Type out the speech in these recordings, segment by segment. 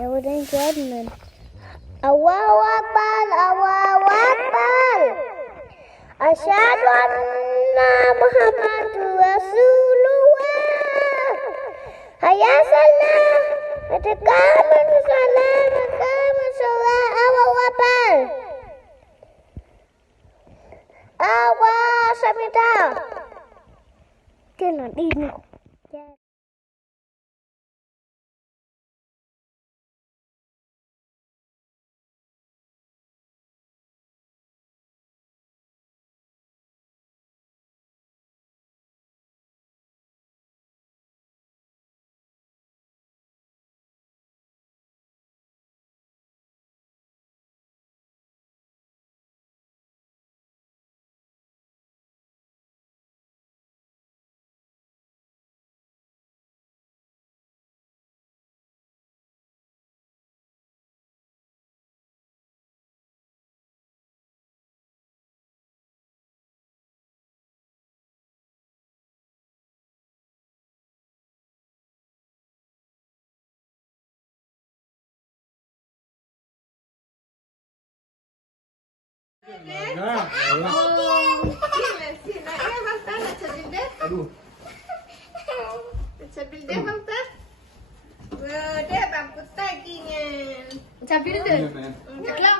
Everything German. Allahu Akbar, Allahu Akbar. Asyhadu anna Muhammadur Rasulullah. Hayya salah. Ataqamat salah, maqamat salah. Allahu Akbar. Allah Samita. Cái là đi nè. Aduh. Cabil dia bang tak? Dia bang putai gini. Cabil dia. Cakap.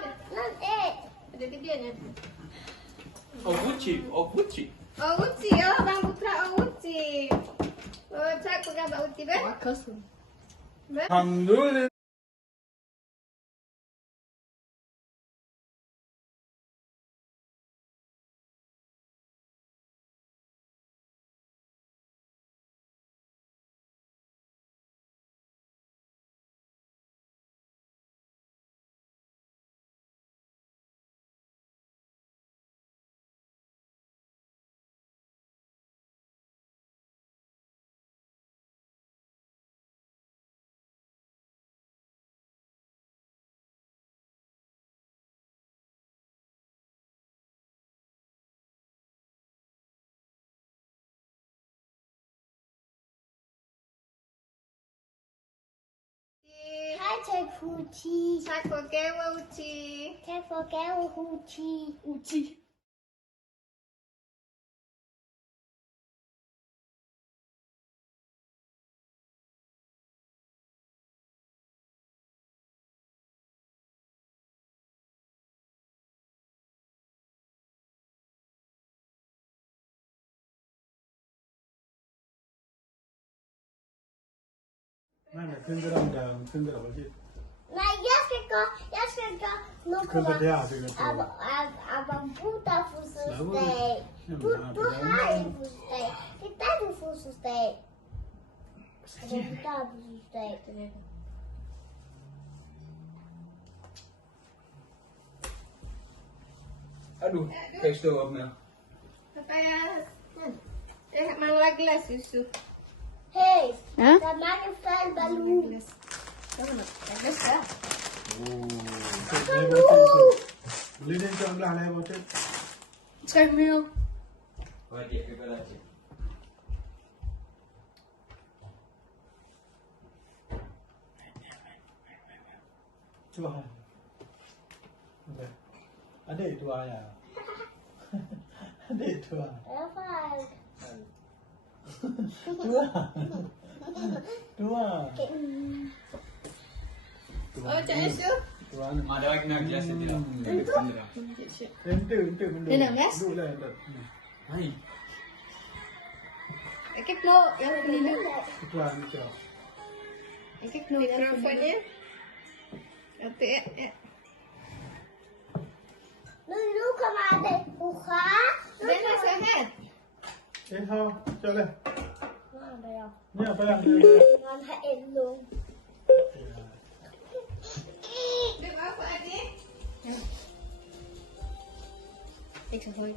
Ada dia ni. Oh Gucci. Oh uci, oh bang putra oh uci. Oh cak pegang bang uci ber. Alhamdulillah. Take Fuji. Cak pegang bang uci. Take for Fuji. Uci. Mana kendaraan dah, kendaraan apa? Nah, jag ska gå nog på Kunde det alltså inte. Abang puta Selalu. fusustek. Ja, Du men har en fusustek. Titta du fusustek. Abang puta fusustek. Aduh, kayak stove apa? Apa ya? Mang gelas susu. Hej, Ja? där man föll ballon. Gelas. Gelas dah. Boleh dia jangan belah lah bocor. Cak minum. Oh dia ke belah je. Cuba. Ada itu ayah. Ada itu ayah. I alla fall. Dua. Dua. Oh cak susu. Dua. Ada lagi nak gelas tidak? Ente. Dia nak gas? Duduk lah. Hai. Okey peluk yang pelindung. Itu lah, itu lah. Okey peluk yang mikrofonnya. Kata ya. Nu kommer det bucha. Den är så här. Ha, jalan. Ni apa yang Man har en lugn. Det var på det. Ikke så højt.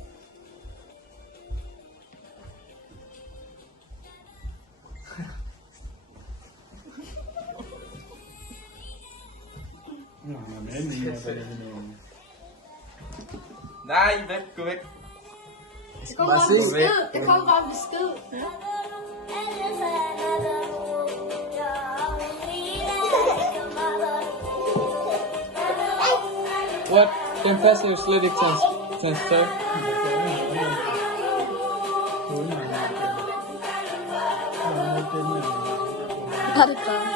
Nej, væk, gå væk. Det kommer bare besked. Det kommer bare besked. Ja. Eller så är det What impressive sledding transfer? 잘했다.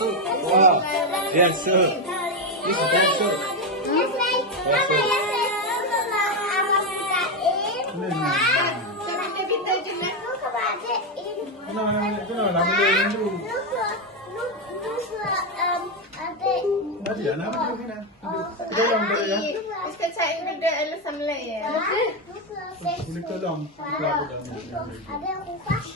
Wow. Yes, sir. This is very sir. Pintar-pintar je lah. Kenapa nama dia tu? Tadi ya, nama dia kena. Kita yang dia ya. Iska cai benda ala samla ya. Boleh tolong. Ada yang kupas.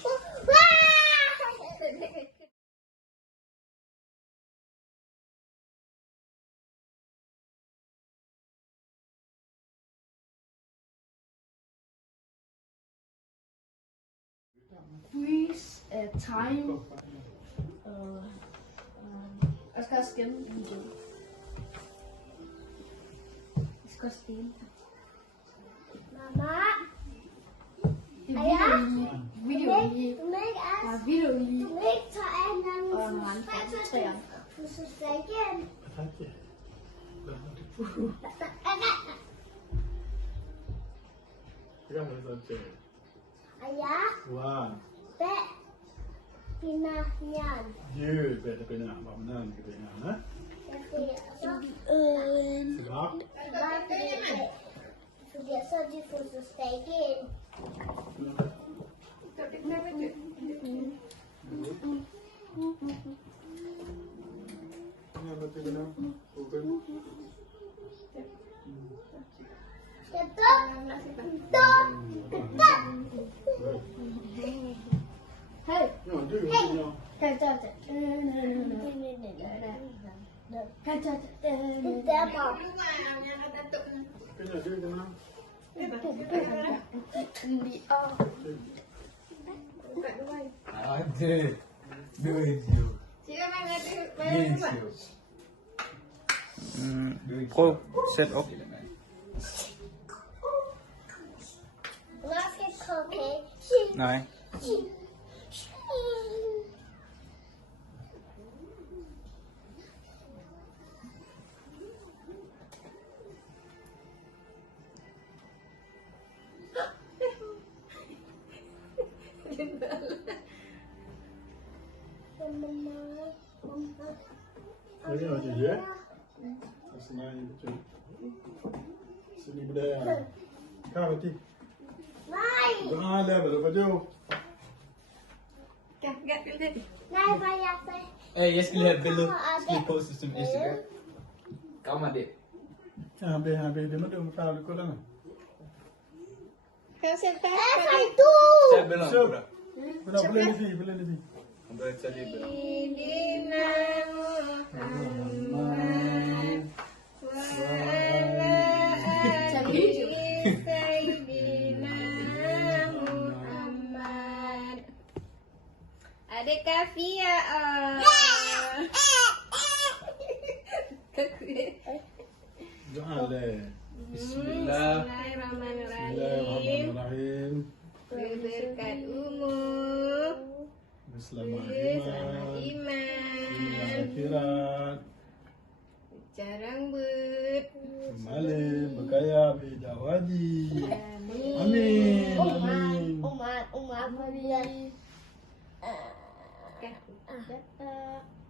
Quiz time. Jeg skal skænde video. Jeg skal stille. Mama, Det er video i. du må ikke Der er aske. video i. Du må ikke tage af hinanden. Og en anden træer. Fødselsdag igen. Ayah, Wah, Bek, Pinahyan. dia betul betul nak mana kita nak, Sebab Biasa di fødselsdag igen. ni apa tu nak? Bukan. Ketuk, ketuk, ketuk. Hey, No, dia punya. kaca. Kaca. Kita apa? Kena dia kena. Di Ada. Dua hijau. Sila mana tu? Dua hijau. Kau set up. Let's get cookie. Nej. Lagi ada je. Senang betul. Sini budaya. Kau berarti. Nej, Dah ada berapa jauh? Kan, kan, kan. nej, hvad jeg sagde. Jeg skal lige have et billede. Skal lige poste som Instagram. Kom med det. Habis dia mana tahu kau dah. Kau siapa? Hvad sagde du? Saya bilang So. pura. Boleh lebih, boleh lebih. Ambil saya bilang. Sayyidina Muhammad wa ala ali Sayyidina Muhammad. Adik Kafia. Doa deh. Bismillah. Bismillahirrahmanirrahim. Bismillahirrahmanirrahim. Berberkat umur, Selamat bersama iman. iman, Akhirat. jarang but. Kembali berkaya bidang haji. Amin. Amin. Amin. Umat belian.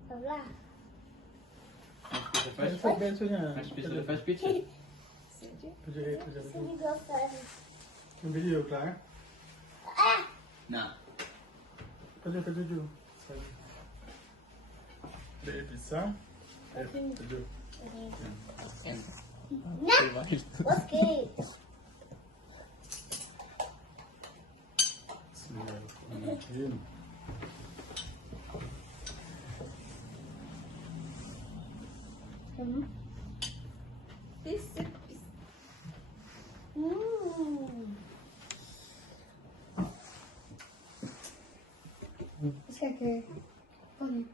Sebelah. Besoknya. First picture. Kerja. Sini gua first. Video kelar. Nah. Kerja dulu. Dia pisah. Kerja. Nah, what's good? Bismillahirrahmanirrahim. This Jeg skal ikke. Okay.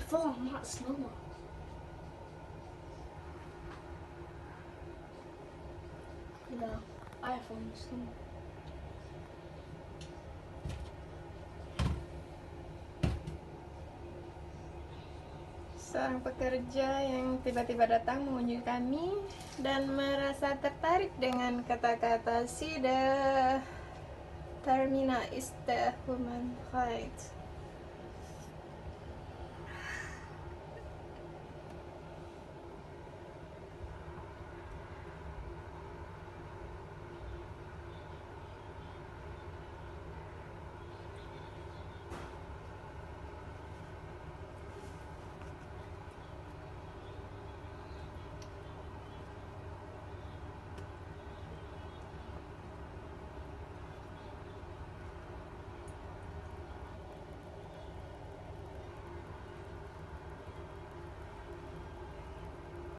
phone, that's slower. The iPhone is slower. Seorang pekerja yang tiba-tiba datang mengunjungi kami dan merasa tertarik dengan kata-kata "See the terminal is the human right."